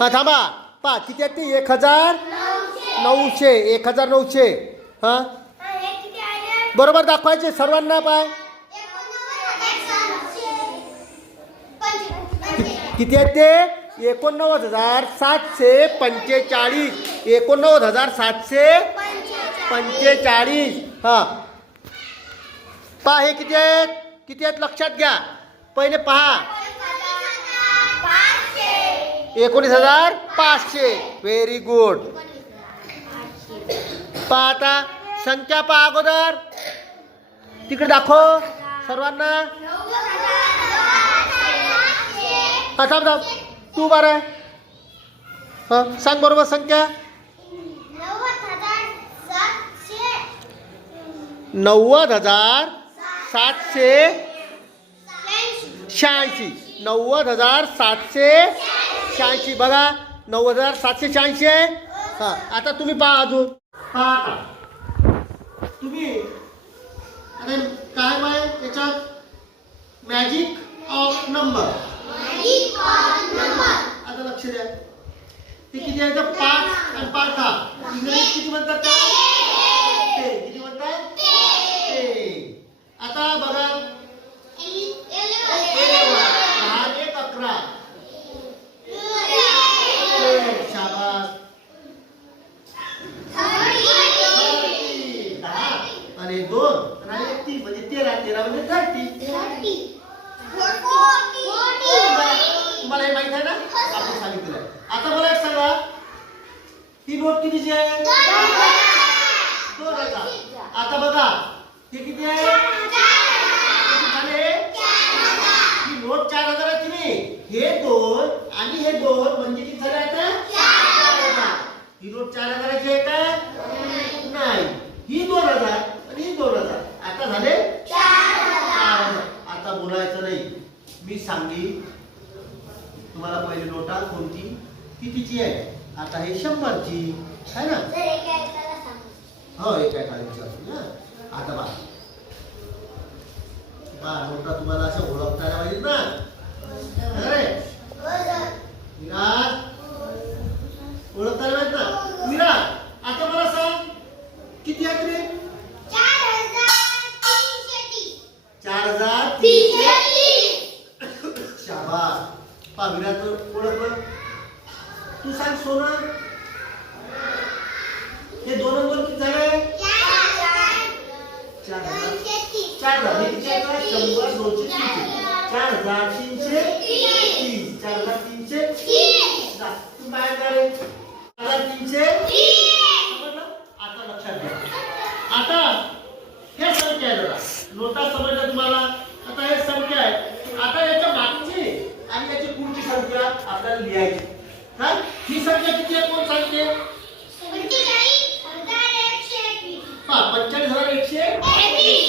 हां थांबा पा किती आहेत ते 1900 1900 हां बरोबर दाखवायचे सर्वांना पाय किती आहेत ते 89,745 89,745 हां पहा हे किती आहेत लक्षात घ्या पहिले पहा 19,500 व्हेरी गुड पहा आता संख्या पहा अगोदर तिकडे दाखव सर्वांना हा थांब तू बरं हां सांग बरोबर संख्या 90,786 90,786 बघा 90,786 आहे हां आता तुम्ही पहा अजून पहा आता तुम्ही अरे काय माय याच्यात मॅजिक ऑफ नंबर आता लक्ष द्या ते किती आहे 5 आणि 5 हा इंग्रजीत किती म्हणतात ते किती म्हणतात ते आता बघा 11 शाबास 10 आणि 2 आणि 3 म्हणजे 13 म्हणजे 30 तुम्हाला हे माहित आहे ना आपण सांगितलं आता मला एक सांगा ही नोट कितीची आहे 2,000 आता बघा हे किती आहे ही नोट 4,000 ची नाही हे 2 आणि हे 2 म्हणजे किती झाले आता 4,000 ही नोट 4,000 ची आहे का नाही ही 2,000 आणि ही 2,000 आता झाले 4,000 आता बोलायचं नाही मी सांगली तुम्हाला पहिली नोटा कोणती कितीची आहे आता हे 100ची आहे ना हो एका खालीची ना आता बा नोटा तुम्हाला असं ओळखताना पाहिजेत ना अरे विराज ओळखताना पाहिजेत ना विराज आता मला सांग किती आहेत रे 4,330 शाबास पा विराज ओळखलं तू सांग सोना हे 2 नंबर किती झाले 4,330 तू काय झाले 4,330 आता लक्षात घ्या आता हे संख्या आहे नोटा समजल्या तुम्हाला आता हे संख्या आहे आता याच्या मागची आणि याची पुढची संख्या आपल्याला लिहायची काय ही संख्या किती आहे कोण सांगते 45,121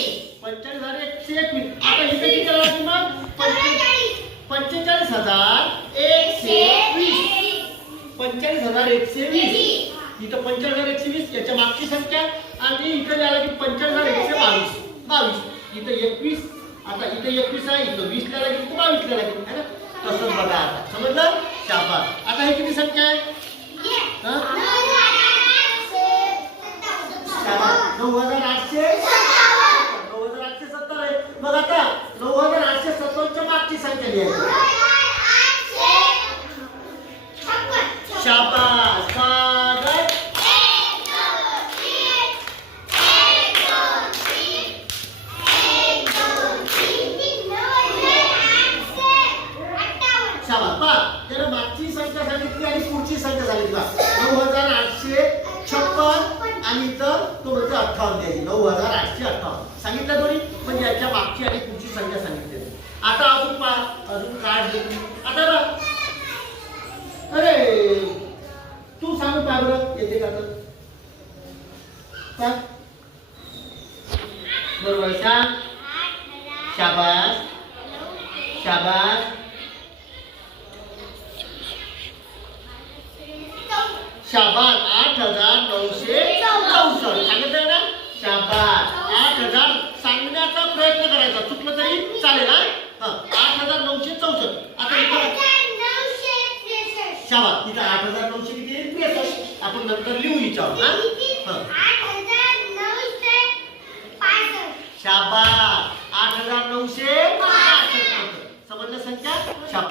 45,121 आता इथे किती लागली मग 45,120 45,120 इथं 45,120 याच्या मागची संख्या आणि इकडे आला की 45,122 इथं 21 आता इथे 21 आहे इथं 20 ला लागेल इथं 22 ला लागेल है ना तसंच बघा आता समजलं शाबास आता हे किती संख्या आहे 9,870 आहे मग आता 9,870 च्या मागची संख्या लिहायची शाबास मागची संख्या सांगितली आणि पुढची संख्या सांगितली 9,856 आणि इथं तो म्हणजे 58 द्यायची 9,858 सांगितलं दोन्ही म्हणजे याच्या मागची आणि पुढची संख्या सांगितली आता अजून पहा अजून काय आता अरे तू सांगू काय बरं येते का तर बरोबर सांग शाबास शाबास शाबास 8,964 सांगितलं ना शाबास 8,000 सांगण्याचा प्रयत्न करायचा चुकलं तरी चालेल हा 8,964 आता शाबास. तिथं 8,900 किती येईल? 63. आपण नंतर लिहू विचारू. शाबास. 8,965. समजलं संख्या? शाबास.